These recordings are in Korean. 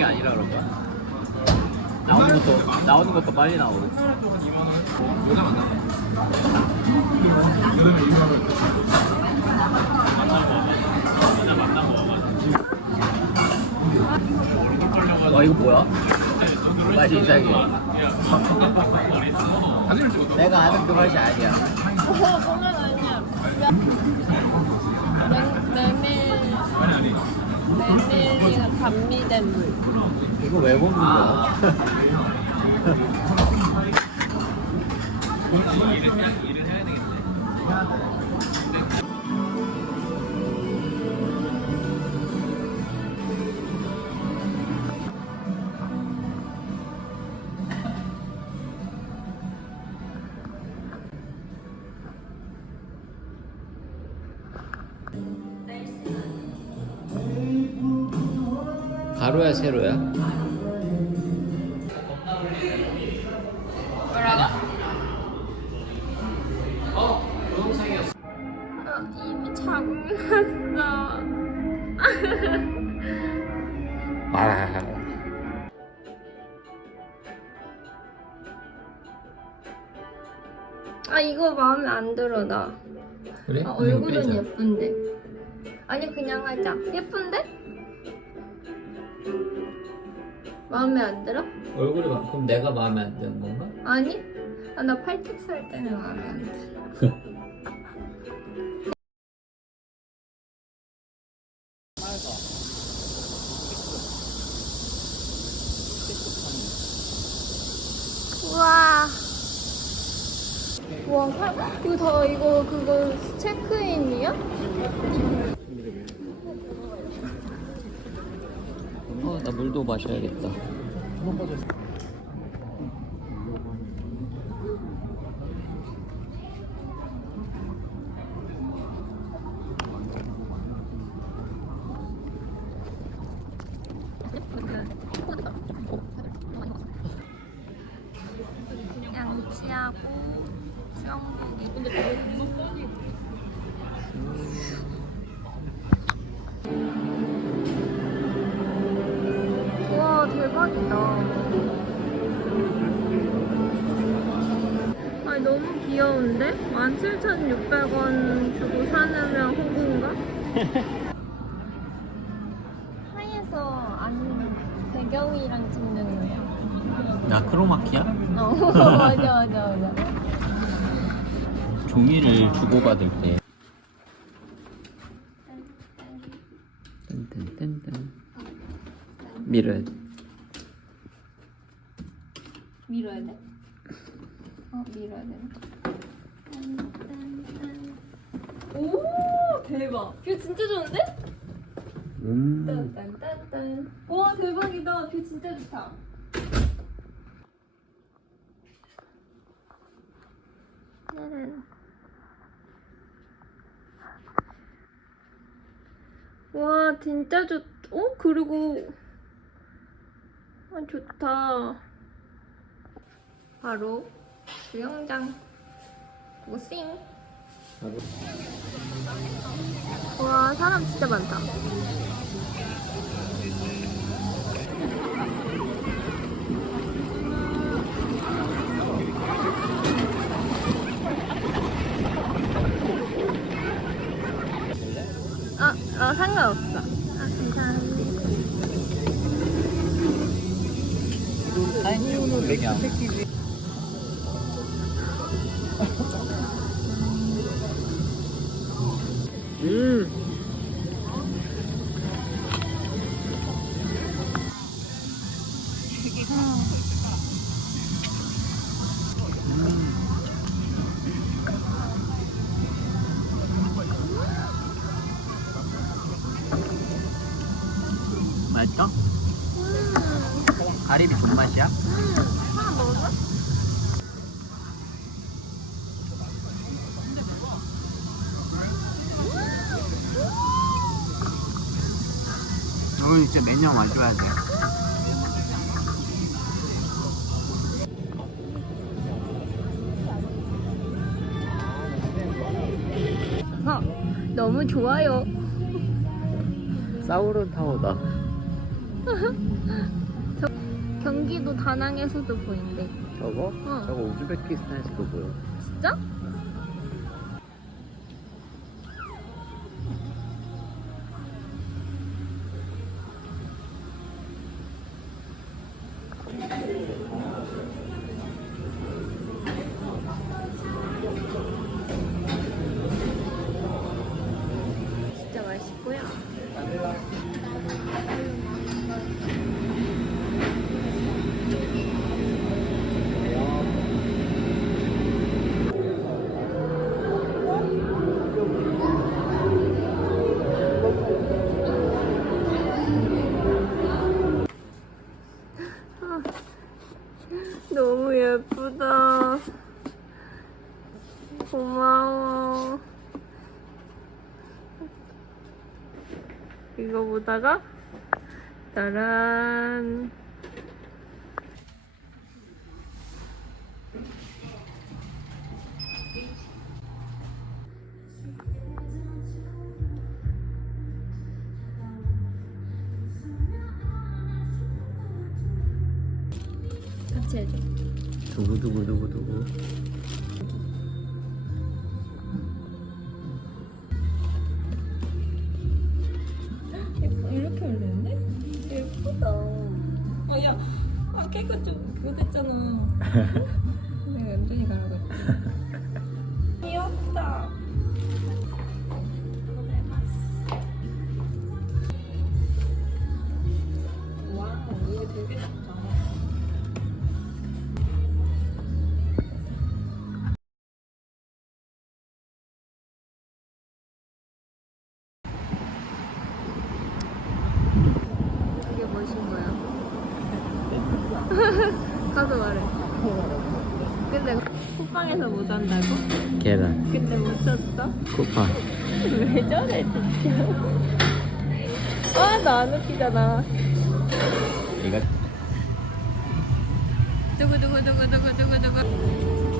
음식이 아니라 그런가? 나오는 것도 나오는 것도 빨리 나오고. 와 이거 뭐야? 맛이 이상해. 내가 아는 그 맛이 아니야. 감미된 물. 이거 왜 먹는 거야? 가루야 세로야? 어, 입이 장났어. 아. 아, 이거 마음에 안 들어, 나. 그래? 아, 얼굴은 예쁜데. 아니, 그냥 하자. 예쁜데? 마음에 안 들어? 얼굴이 마- 그럼 내가 마음에 안 드는 건가? 아니? 아, 나 팔뚝 살 때는 마음에 안 들어. 우와. 우와, 팔- 이거 다 이거 그거 체크인이야? 어, 나 물도 마셔야겠다. 양치하고 수영복 입고 와 대박이다 아니 너무 귀여운데? 17,600원 주고 사느면 호구인가? 하에서 안 배경이랑 찍는 거야 나 크로마키야? 어 맞아 맞아 맞아 종이를 주고받을 때. 밀어야 돼. 밀어야 돼? 어 밀어야 되나? 오 대박 뷰 진짜 좋은데? 음. 딴딴딴딴 와 대박이다 뷰 진짜 좋다 와 진짜 좋 어? 그리고 아 좋다 바로 수영장. 고싱 와 사람 진짜 많다 이거는 진짜 매년 와줘야 돼. 아, 너무 좋아요. 사우론 타워다. 저, 경기도 다낭에서도 보인대. 저거? 어. 저거 우즈베키스탄에서도 보여. 진짜? 보다가 짜란. 아, 케이크 좀 그거 됐잖아. 내가 얌전히 가라고 했지. 쿠팡에서 못 산다고? 계란. 근데 못 샀어? 쿠팡. 왜 저래 진짜? 아, 나 안 웃기잖아. 이거 두구두구두구두구두구두구.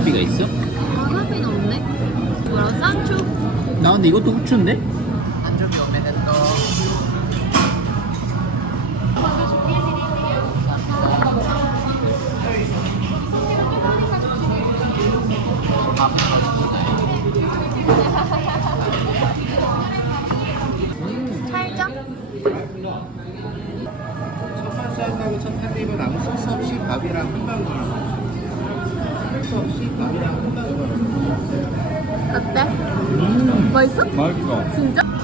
와사비가 있어? 와사비는 없네? 뭐라, 쌍추? 나 근데 이것도 후추인데? 쌀하고 첫 한입은 아무 소스 없이 밥이랑 한방 걸 어. 어때? 맛있어? 맛있어. 진짜?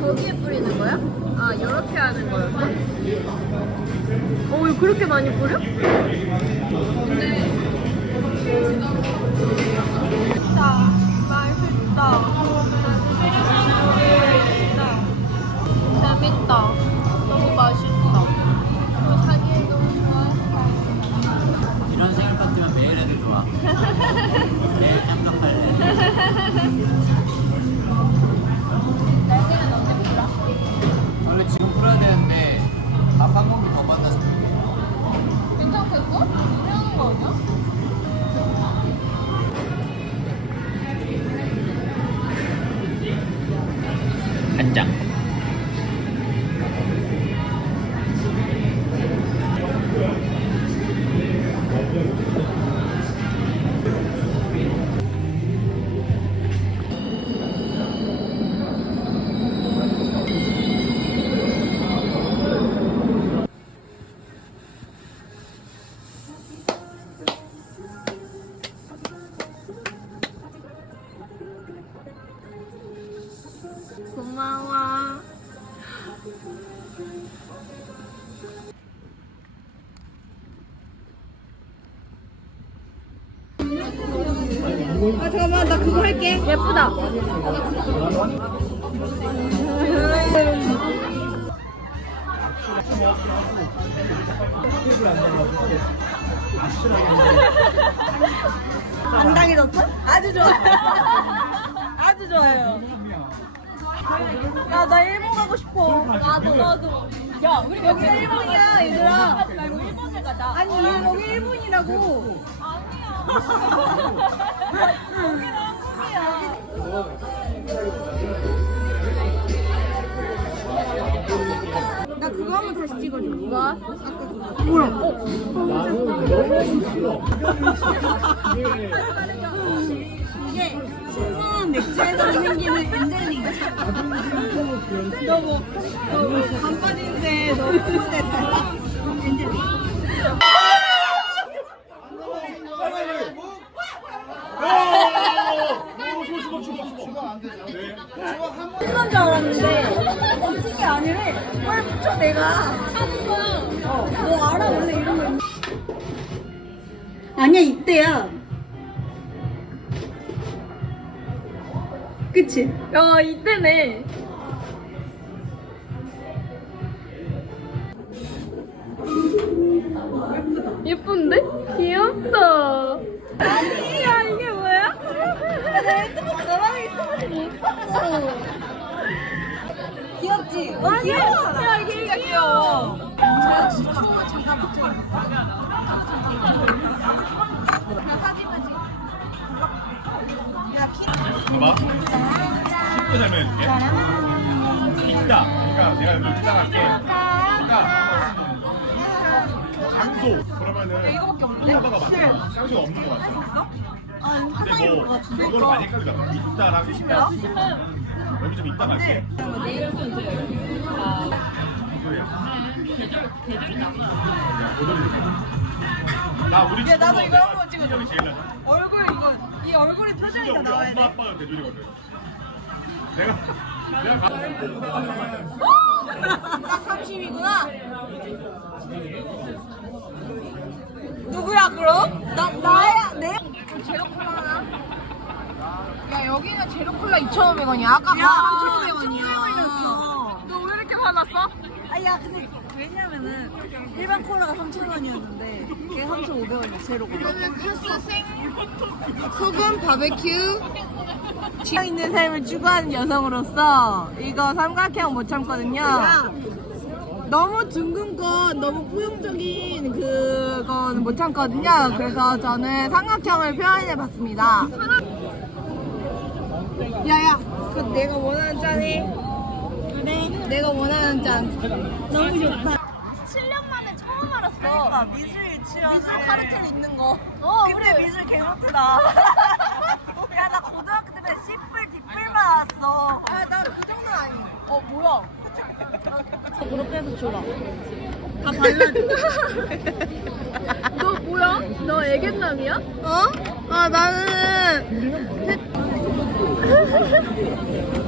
거기에 뿌리는 거야? 아 이렇게 하는 거였어? 어, 왜 그렇게 많이 뿌려? 맛있다. 맛있다. 재밌다. 너무 맛있다. 자기 너무 좋아했어. 이런 생일 파티면 매일 해도 좋아. 매일 깜짝할래. 아 잠깐만 나 그거 할게. 예쁘다. 안 당해졌어? 아주 좋아요. 아주 좋아요. 야, 나 일본 가고 싶어. 나도, 나도. 야, 우리 여기가 일본이야, 얘들아. 말고 일본을 가자. 아니, 얘 여기 일본이라고. 아니야. 나 그거 한번 다시 찍어줘. 뭐? 아까. 뭐야? 어? 이게 신선한 맥주에서 생기는 엔젤링. 너무 너무 간판인데 너무 잘. 엔젤링. 야 이때네. 예쁜데? 귀엽다. 아니, 야 이게 뭐야? 내 핸드폰 너랑 예뻐. 귀엽지? 어, 귀여워. 야 이게 진짜 귀여워. 봐봐. 쉽게 설명해줄게. 있다. 그러니까 내가 여기 있다 갈게. 그러니까 장소. 그러면은 하다가 맞잖아. 장소가 없는 거 같잖아. 근데 뭐 그걸 많이 헷갈리잖아. 있다랑 있다. 여기 좀 있다 갈게. 나 우리 야, 나도 이거 한번 찍어줘. 얼굴 이거 이 얼굴이 표정이 다 우리 나와야 엄마 돼. 아빠가 대줄이거든. 내가 내가 가. 나 30이구나. 누구야 그럼? 나 나야 내. 제로 콜라. 야 여기는 제로 콜라 2,500원이야. 아까 야, 가 3,500원이야. 3,500원이었어. 너왜 이렇게 화났어? 아야 근데 왜냐면은 일반 콜라가 3,000원이었는데 걔 3,500원이야 제로 콜라. 소금 바베큐. 지어 있는 삶을 추구하는 여성으로서 이거 삼각형 못 참거든요. 너무 둥근 건 너무 포용적인 그건 못 참거든요. 그래서 저는 삼각형을 표현해 봤습니다. 야야, 그 내가 원하는 짠이. 내가 원하는 짠. 너무 좋다. 7년 만에 처음 알았어. 그러니까 미술 유치원 미술 카르텔 있는 거. 어, 그래 미술 개못하다. 야, 나 고등학교 때 씨뿔 뒷뿔 맞았어. 아, 나그 정도는 아니야. 어, 뭐야? 무릎 빼서 줘라. 다 발라줘. 너 뭐야? 너 애견남이야? 어? 아, 나는.